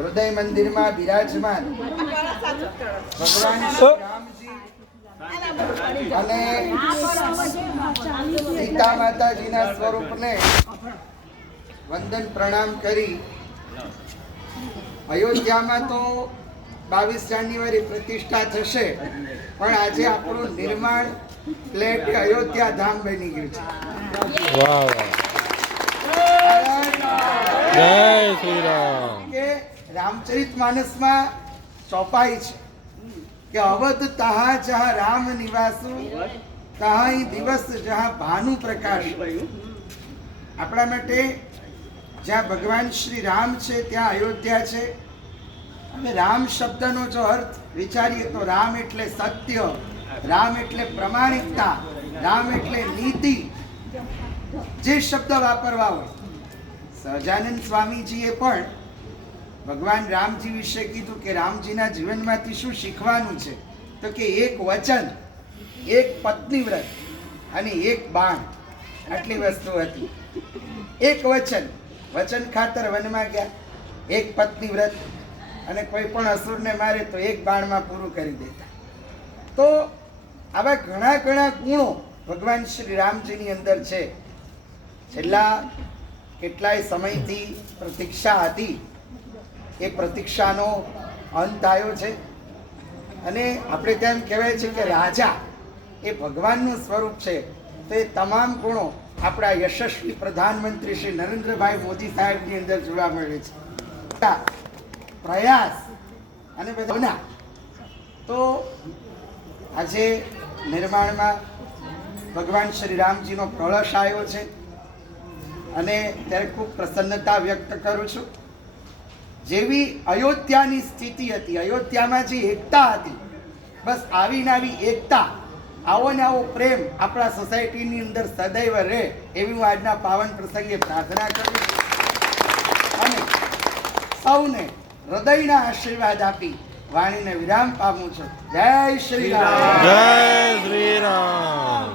હૃદય મંદિરમાં બિરાજમાન ભગવાન રામજી અને સીતા માતાજીના સ્વરૂપને વંદન પ્રણામ કરી. અયોધ્યામાં તો બાવીસ જાન્યુઆરી પ્રતિષ્ઠા થશે પણ આજે આપણું નિર્માણ પ્લેટ અયોધ્યા ધામ બની ગયું છે. જય શ્રી રામ. રામચરિત માનસમાં ચોપાઈ છે કે અવધ તહા જહા રામ નિવાસુ તહા દિવસ જહા ભાનુ પ્રકાશ. આપણા માટે જ્યાં ભગવાન શ્રી રામ છે, ત્યાં અયોધ્યા છે. અને રામ શબ્દનો જો અર્થ વિચારીએ તો રામ એટલે સત્ય, રામ એટલે પ્રમાણિકતા, રામ એટલે નીતિ. જે શબ્દ વાપરવા હોય, સહજાનંદ સ્વામીજીએ પણ ભગવાન રામજી વિશે કીધું કે રામજીના જીવનમાંથી શું શીખવાનું છે? તો કે એક વચન, એક પત્ની વ્રત અને એક બાણ. આટલી વસ્તુ હતી. એક વચન. વચન ખાતર વનમાં ગયા. એક પત્ની વ્રત અને કોઈ પણ અસુરને મારે તો એક બાણમાં પૂરું કરી દેતા. તો આવા ઘણા ઘણા ગુણો ભગવાન શ્રી રામજીની અંદર છે. છેલ્લા કેટલાય સમયથી પ્રતીક્ષા હતી. એ પ્રતીક્ષાનો અંત આવ્યો છે. અને આપણે તેમ કહેવાય છે કે રાજા એ ભગવાનનું સ્વરૂપ છે. તો એ તમામ ગુણો આપણા યશસ્વી પ્રધાનમંત્રી શ્રી નરેન્દ્રભાઈ મોદી સાહેબની અંદર જોવા મળે છે. પ્રયાસ અને બધા તો આજે નિર્માણમાં ભગવાન શ્રી રામજીનો કળશ આવ્યો છે. અને ત્યારે ખૂબ પ્રસન્નતા વ્યક્ત કરું છું. જેવી અયોધ્યાની સ્થિતિ હતી. અયોધ્યામાં જે એકતા હતી, બસ આવી ને આવી એકતા, આવો ને આવો પ્રેમ આપણા સોસાયટીની અંદર સદૈવ રહે એવી હું આજના પાવન પ્રસંગે પ્રાર્થના કરું અને સૌને હૃદયના આશીર્વાદ આપી વાણીને વિરામ પામું છું. જય શ્રી રામ. જય શ્રી રામ.